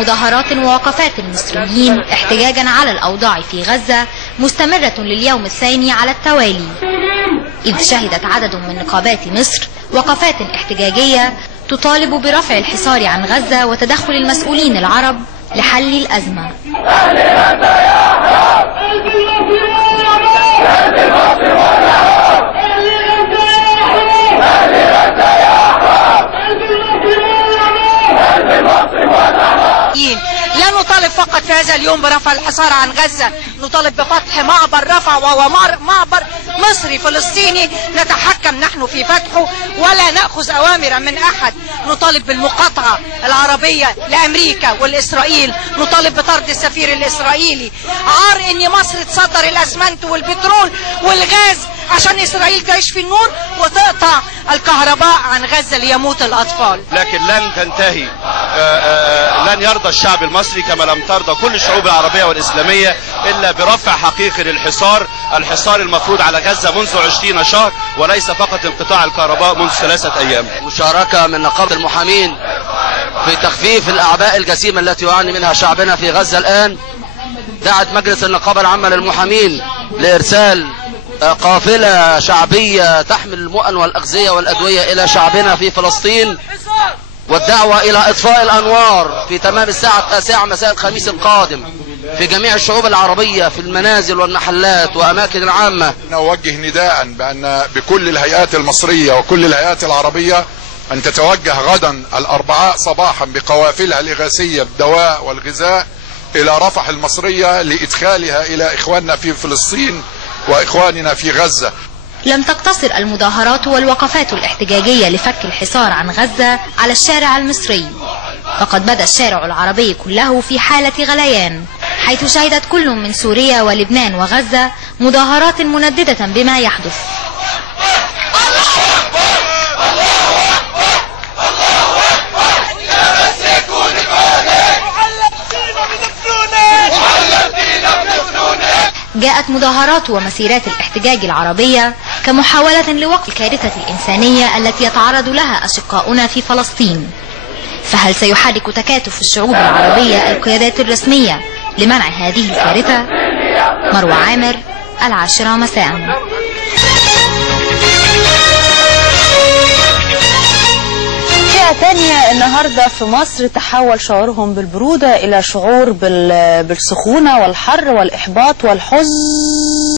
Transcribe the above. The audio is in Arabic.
مظاهرات ووقفات المصريين احتجاجا على الأوضاع في غزة مستمرة لليوم الثاني على التوالي، إذ شهدت عدد من نقابات مصر وقفات احتجاجية تطالب برفع الحصار عن غزة وتدخل المسؤولين العرب لحل الأزمة. لا نطالب فقط في هذا اليوم برفع الحصار عن غزة، نطالب بفتح معبر رفح وهو معبر مصري فلسطيني نتحكم نحن في فتحه ولا نأخذ أوامر من أحد. نطالب بالمقاطعة العربية لأمريكا والإسرائيل، نطالب بطرد السفير الإسرائيلي. عار إن مصر تصدر الأسمنت والبترول والغاز عشان إسرائيل تعيش في النور وتقطع الكهرباء عن غزة ليموت الأطفال. لكن لن تنتهي، لن يرضى الشعب المصري كما لم ترضى كل الشعوب العربية والإسلامية إلا برفع حقيقي للحصار، الحصار المفروض على غزة منذ 20 شهر وليس فقط انقطاع الكهرباء منذ 3 أيام. مشاركة من نقابة المحامين في تخفيف الأعباء الجسيمة التي يعاني منها شعبنا في غزة الآن. دعت مجلس النقابة العامة للمحامين لإرسال قافلة شعبية تحمل المؤن والأغذية والأدوية إلى شعبنا في فلسطين، والدعوة إلى إطفاء الأنوار في تمام الساعة 9 مساء الخميس القادم في جميع الشعوب العربية في المنازل والمحلات وأماكن العامة. نوجه نداء بأن بكل الهيئات المصرية وكل الهيئات العربية أن تتوجه غدا الأربعاء صباحا بقوافلها الإغاثية بالدواء والغذاء إلى رفح المصرية لإدخالها إلى إخواننا في فلسطين وإخواننا في غزة. لم تقتصر المظاهرات والوقفات الاحتجاجية لفك الحصار عن غزة على الشارع المصري، فقد بدا الشارع العربي كله في حالة غليان، حيث شهدت كل من سوريا ولبنان وغزة مظاهرات منددة بما يحدث. جاءت مظاهرات ومسيرات الاحتجاج العربية كمحاولة لوقف الكارثة الإنسانية التي يتعرض لها أشقاؤنا في فلسطين. فهل سيحرك تكاتف الشعوب العربية القيادات الرسمية لمنع هذه الكارثة؟ مروة عامر، 10 مساء. تانية النهاردة في مصر تحول شعورهم بالبرودة إلى شعور بالسخونة والحر والإحباط والحزن.